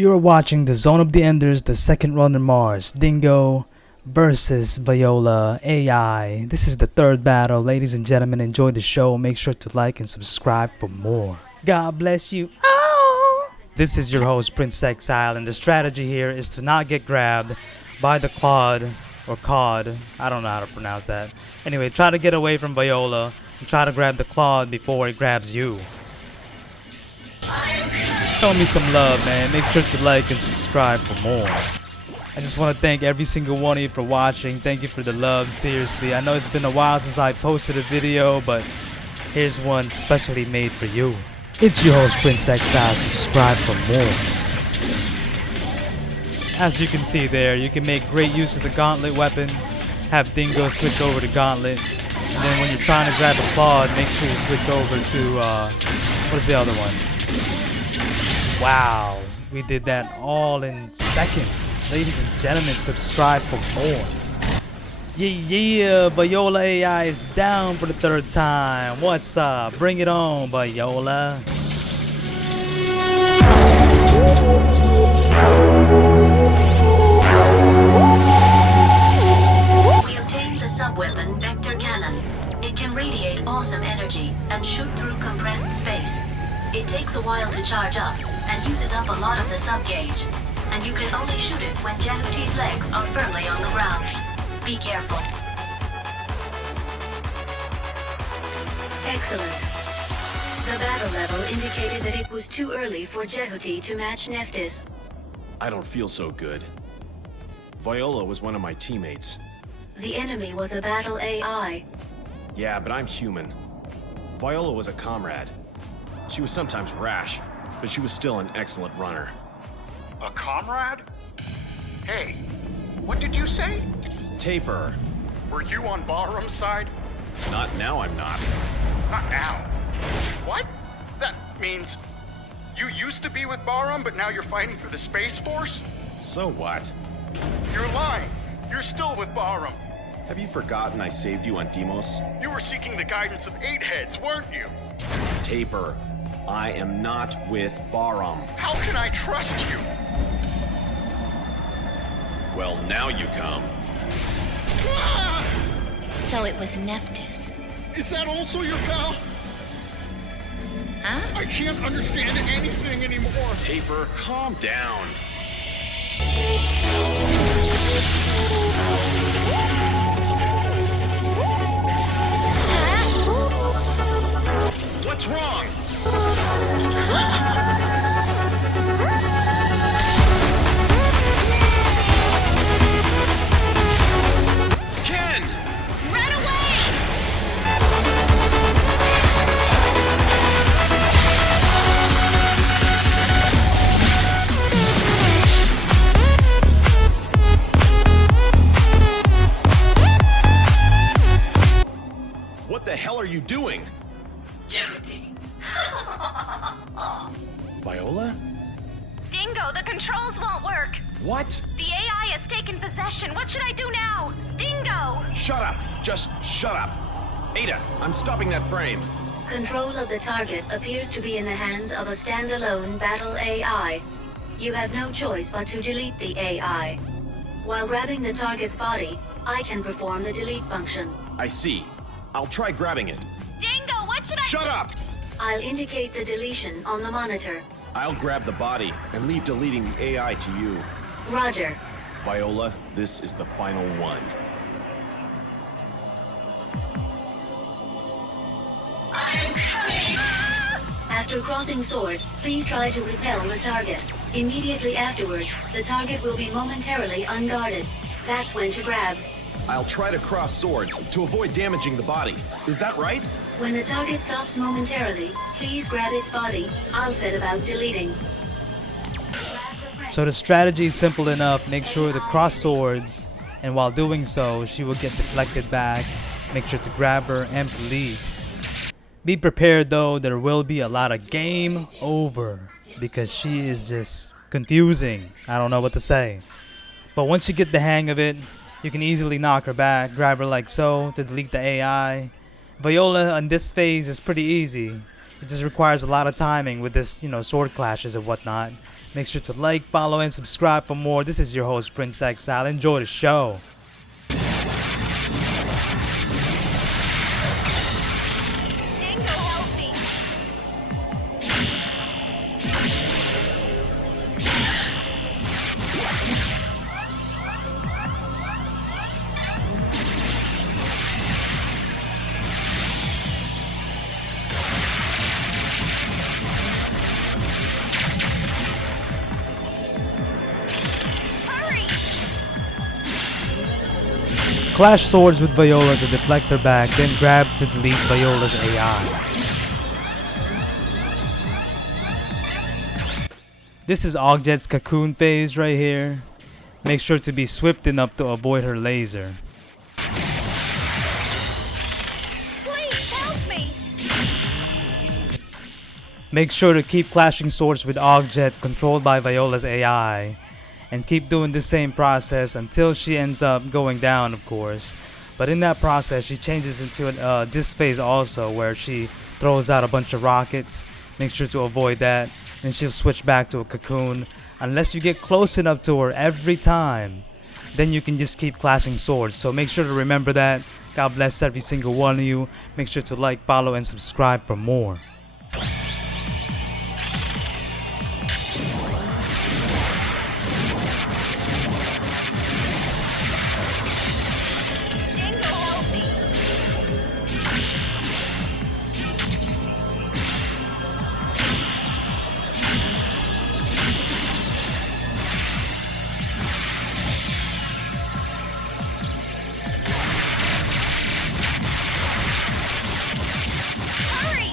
You are watching the Zone of the Enders, the second run on Mars, Dingo versus VIOLA A.I. This is the third battle. Ladies and gentlemen, enjoy the show. Make sure to like and subscribe for more. God bless you. Oh! This is your host, Prince Exile, and the strategy here is to not get grabbed by the Claude or Cod. I don't know how to pronounce that. Anyway, try to get away from VIOLA and try to grab the Claude before it grabs you. Show me some love, man. Make sure to like and subscribe for more. I just want to thank every single one of you for watching. Thank you for the love, seriously. I know it's been a while since I posted a video, but here's one specially made for you. It's your host, Prince Exile. Subscribe for more. As you can see there, you can make great use of the gauntlet weapon. Have Dingo switch over to gauntlet. And then when you're trying to grab a Claude, make sure you switch over to, what's the other one? Wow, we did that all in seconds. Ladies and gentlemen, subscribe for more. Yeah, VIOLA A.I is down for the third time. What's up? Bring it on, VIOLA. We obtained the sub-weapon Vector Cannon. It can radiate awesome energy and shoot through compressed space. It takes a while to charge up and uses up a lot of the sub-gauge. And you can only shoot it when Z.O.E's legs are firmly on the ground. Be careful. Excellent. The battle level indicated that it was too early for Z.O.E to match Nephthys. I don't feel so good. VIOLA was one of my teammates. The enemy was a battle AI. Yeah, but I'm human. VIOLA was a comrade. She was sometimes rash, but she was still an excellent runner. A comrade? Hey, what did you say? Taper. Were you on Bahram's side? Not now, I'm not. Not now. What? That means you used to be with Bahram, but now you're fighting for the Space Force? So what? You're lying. You're still with Bahram. Have you forgotten I saved you on Deimos? You were seeking the guidance of 8 heads, weren't you? Taper. I am not with Bahram. How can I trust you? Well, now you come. Ah! So it was Nephthys. Is that also your pal? Huh? I can't understand anything anymore. Taper, calm down. What's wrong? Ken! Run away! What the hell are you doing? VIOLA? Dingo, the controls won't work. What? The AI has taken possession. What should I do now? Dingo! Shut up! Just shut up! Ada, I'm stopping that frame. Control of the target appears to be in the hands of a standalone battle AI. You have no choice but to delete the AI. While grabbing the target's body, I can perform the delete function. I see. I'll try grabbing it. Dingo, what should I Shut up! I'll indicate the deletion on the monitor. I'll grab the body and leave deleting the AI to you. Roger. VIOLA, this is the final one. I'm coming! After crossing swords, please try to repel the target. Immediately afterwards, the target will be momentarily unguarded. That's when to grab. I'll try to cross swords to avoid damaging the body. Is that right? When the target stops momentarily, please grab its body. I'll set about deleting. So the strategy is simple enough. Make sure to cross swords, and while doing so, she will get deflected back. Make sure to grab her and delete. Be prepared though, there will be a lot of game over because she is just confusing. I don't know what to say. But once you get the hang of it, you can easily knock her back, grab her like so to delete the AI. VIOLA on this phase is pretty easy. It just requires a lot of timing with this, sword clashes and whatnot. Make sure to like, follow, and subscribe for more. This is your host, Prince Exile. Enjoy the show. Dingo, help me! Hurry! Clash swords with Viola to deflect her back, then grab to delete Viola's AI. This is Ogjet's Cocoon phase right here. Make sure to be swift enough to avoid her laser. Please help me! Make sure to keep clashing swords with Ogjet controlled by Viola's AI. And keep doing the same process until she ends up going down, of course. But in that process, she changes into this phase also, where she throws out a bunch of rockets. Make sure to avoid that. Then she'll switch back to a cocoon. Unless you get close enough to her every time, then you can just keep clashing swords. So make sure to remember that. God bless every single one of you. Make sure to like, follow, and subscribe for more. Dingo, help me! Hurry!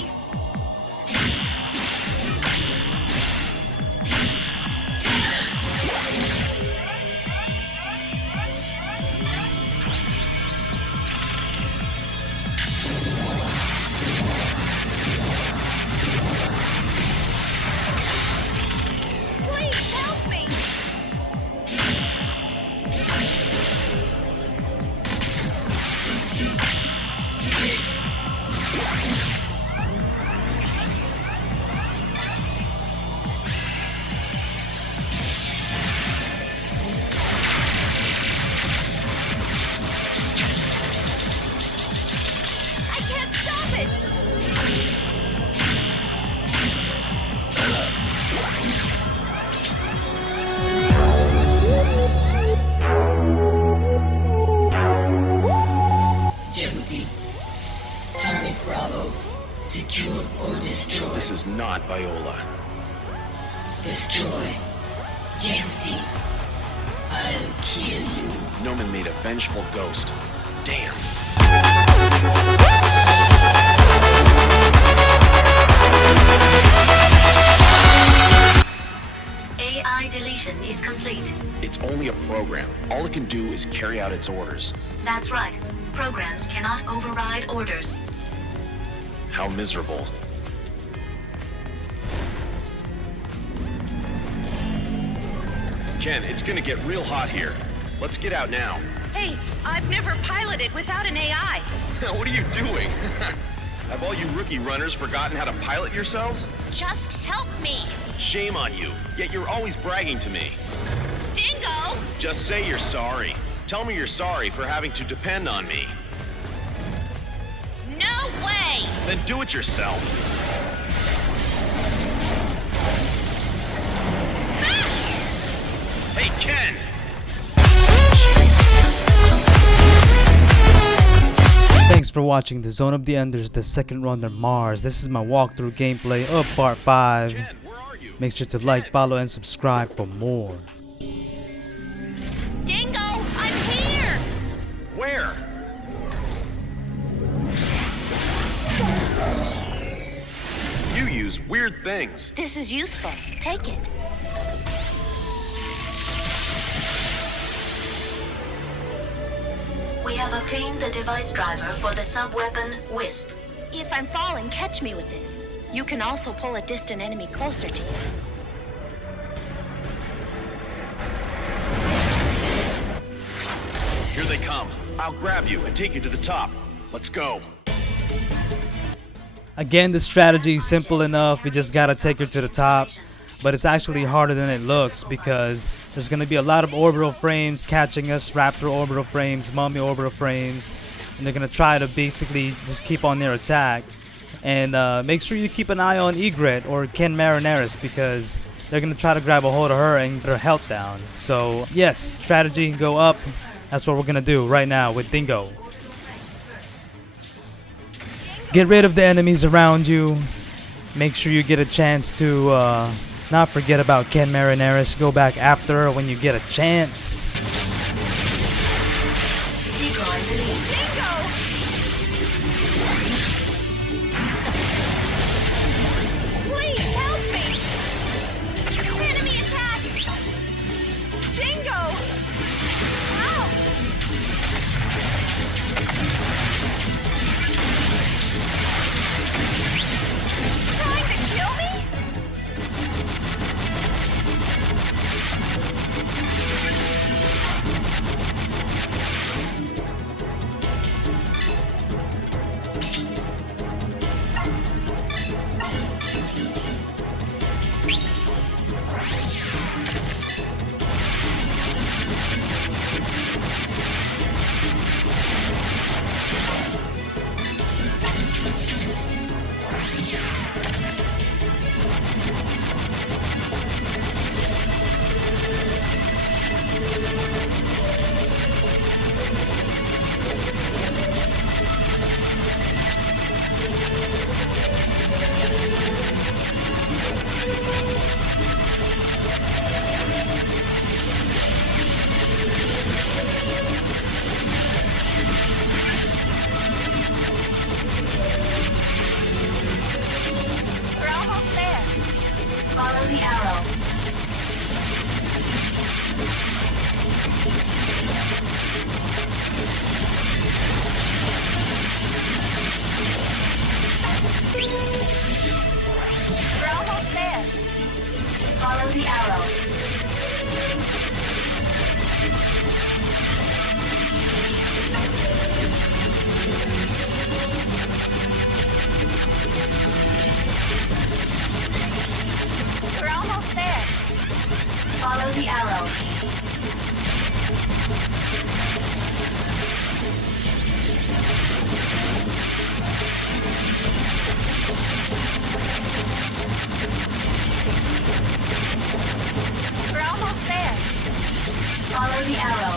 Please help me! I can't stop it! Jeopardy. Target Bravo. Secure or destroy. This is not Viola. Destroy. Jeopardy. I'll kill you. Noman made a vengeful ghost. Damn. AI deletion is complete. It's only a program. All it can do is carry out its orders. That's right. Programs cannot override orders. How miserable. Ken, it's gonna get real hot here. Let's get out now. Hey, I've never piloted without an AI. What are you doing? Have all you rookie runners forgotten how to pilot yourselves? Just help me! Shame on you, yet you're always bragging to me. Dingo! Just say you're sorry. Tell me you're sorry for having to depend on me. No way! Then do it yourself. Hey, Ken! Thanks for watching the Zone of the Enders, the second run on Mars. This is my walkthrough gameplay of Part 5. Ken, where are you? Make sure to like, follow, and subscribe for more. Dingo, I'm here! Where? You use weird things. This is useful. Take it. We have obtained the device driver for the sub-weapon Wisp. If I'm falling, catch me with this. You can also pull a distant enemy closer to you. Here they come. I'll grab you and take you to the top. Let's go. Again, the strategy is simple enough. We just gotta take her to the top. but it's actually harder than it looks because there's going to be a lot of orbital frames catching us, Raptor orbital frames, Mummy orbital frames, and they're going to try to basically just keep on their attack. And make sure you keep an eye on Egret or Ken Marineris because they're going to try to grab a hold of her and get her health down. So yes, strategy, go up. That's what we're going to do right now with Dingo. Get rid of the enemies around you. Make sure you get a chance to not forget about Ken Marineris. Go back after her when you get a chance. Please help me! Enemy attack! Dingo! Ow! Trying to kill me? We're almost there. Follow the arrow. We're almost there. Follow the arrow. We're almost there. Follow the arrow. We're almost there. Follow the arrow.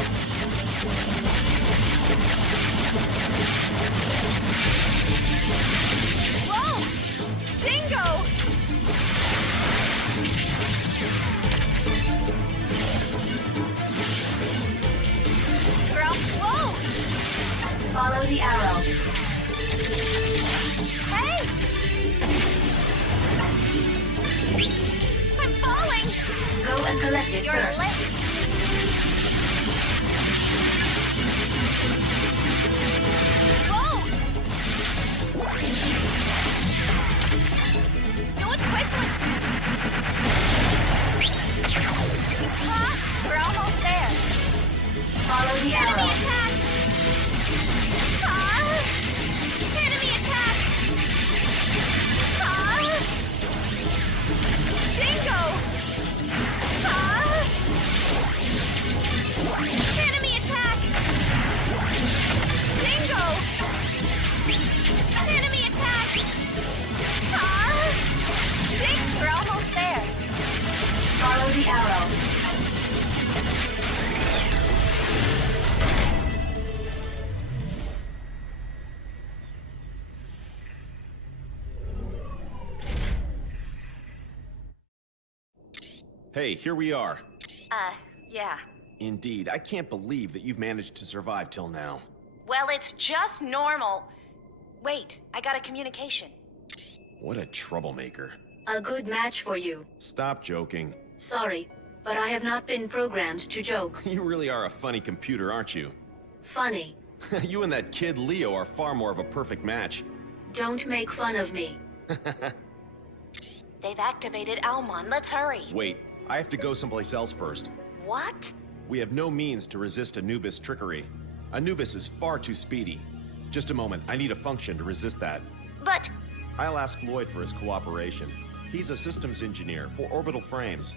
Whoa! Dingo! We're all... Whoa! Follow the arrow. Hey! I'm falling! Go and collect it You're first. late. Whoa! Do it quickly! We're almost there. Follow the Enemy arrow. attack! Enemy attack! Dingo! Enemy attack! Dingo! Enemy attack! We're almost there. Follow the arrow. Hey, here we are. Yeah. Indeed, I can't believe that you've managed to survive till now. Well, it's just normal. Wait, I got a communication. What a troublemaker. A good match for you. Stop joking. Sorry, but I have not been programmed to joke. You really are a funny computer, aren't you? Funny. You and that kid Leo are far more of a perfect match. Don't make fun of me. They've activated Almon. Let's hurry. Wait, I have to go someplace else first. What? We have no means to resist Anubis' trickery. Anubis is far too speedy. Just a moment, I need a function to resist that. But... I'll ask Lloyd for his cooperation. He's a systems engineer for orbital frames.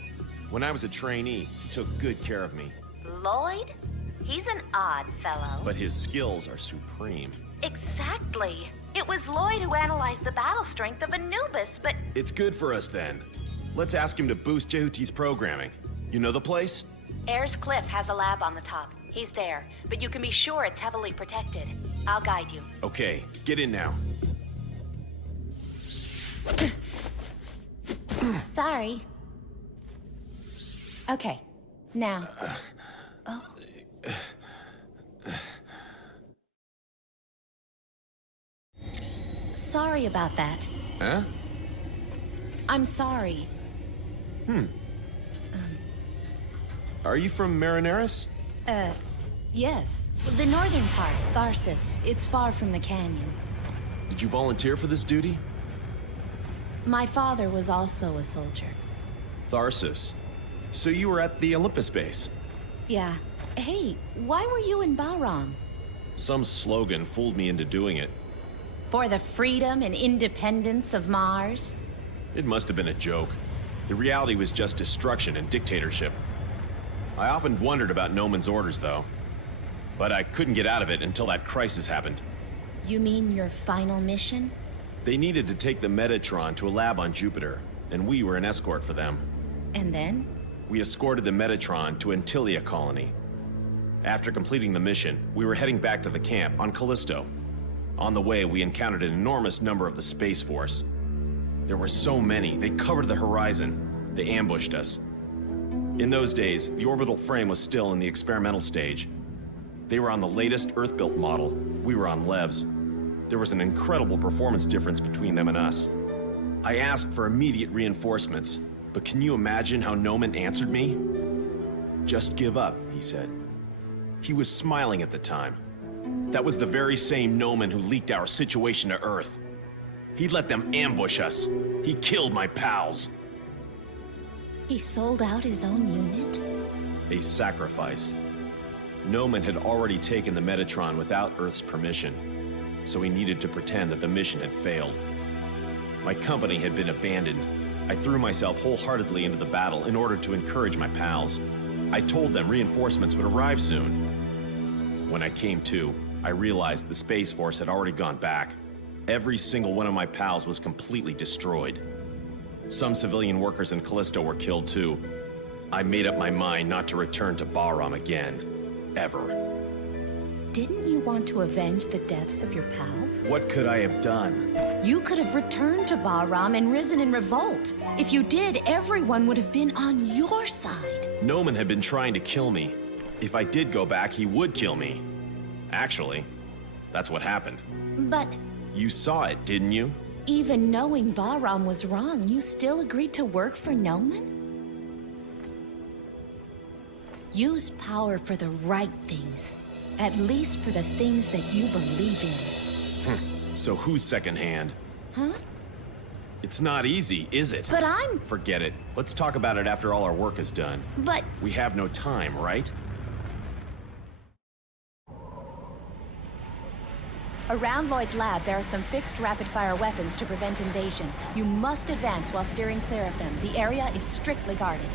When I was a trainee, he took good care of me. Lloyd? He's an odd fellow. But his skills are supreme. Exactly. It was Lloyd who analyzed the battle strength of Anubis, but... It's good for us then. Let's ask him to boost Je.H.T.'s programming. You know the place? Ayers Cliff has a lab on the top. He's there, but you can be sure it's heavily protected. I'll guide you. Okay, get in now. Sorry. Okay, now. Oh. Sorry about that. Huh? I'm sorry. Are you from Marineris? Yes. The northern part, Tharsis. It's far from the canyon. Did you volunteer for this duty? My father was also a soldier. Tharsis. So you were at the Olympus base? Yeah. Hey, why were you in Bahram? Some slogan fooled me into doing it. For the freedom and independence of Mars? It must have been a joke. The reality was just destruction and dictatorship. I often wondered about Noman's orders, though. But I couldn't get out of it until that crisis happened. You mean your final mission? They needed to take the Metatron to a lab on Jupiter, and we were an escort for them. And then? We escorted the Metatron to Antilia colony. After completing the mission, we were heading back to the camp on Callisto. On the way, we encountered an enormous number of the Space Force. There were so many, they covered the horizon. They ambushed us. In those days, the orbital frame was still in the experimental stage. They were on the latest Earth-built model. We were on Lev's. There was an incredible performance difference between them and us. I asked for immediate reinforcements, but can you imagine how Noman answered me? Just give up, he said. He was smiling at the time. That was the very same Noman who leaked our situation to Earth. He let them ambush us. He killed my pals. He sold out his own unit? A sacrifice. Noman had already taken the Metatron without Earth's permission, so he needed to pretend that the mission had failed. My company had been abandoned. I threw myself wholeheartedly into the battle in order to encourage my pals. I told them reinforcements would arrive soon. When I came to, I realized the Space Force had already gone back. Every single one of my pals was completely destroyed. Some civilian workers in Callisto were killed too. I made up my mind not to return to Bahram again. Ever. Didn't you want to avenge the deaths of your pals? What could I have done? You could have returned to Bahram and risen in revolt. If you did, everyone would have been on your side. Noman had been trying to kill me. If I did go back, he would kill me. Actually, that's what happened. But... You saw it, didn't you? Even knowing Bahram was wrong, you still agreed to work for Noman? Use power for the right things. At least for the things that you believe in. So who's secondhand? Huh? It's not easy, is it? But I'm... Forget it. Let's talk about it after all our work is done. But... We have no time, right? Around Lloyd's lab, there are some fixed rapid-fire weapons to prevent invasion. You must advance while steering clear of them. The area is strictly guarded.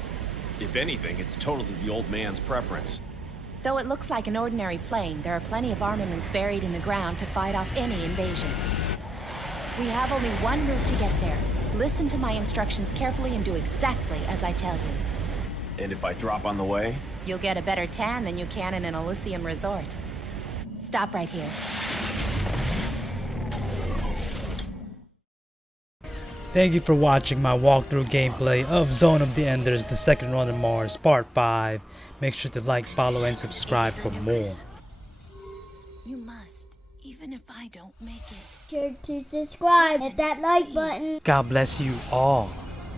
If anything, it's totally the old man's preference. Though it looks like an ordinary plane, there are plenty of armaments buried in the ground to fight off any invasion. We have only one route to get there. Listen to my instructions carefully and do exactly as I tell you. And if I drop on the way? You'll get a better tan than you can in an Elysium resort. Stop right here. Thank you for watching my walkthrough gameplay of Zone of the Enders, the second run on Mars, part 5. Make sure to like, follow, and subscribe for more. You must, even if I don't make it. Sure to subscribe, hit that like button. God bless you all.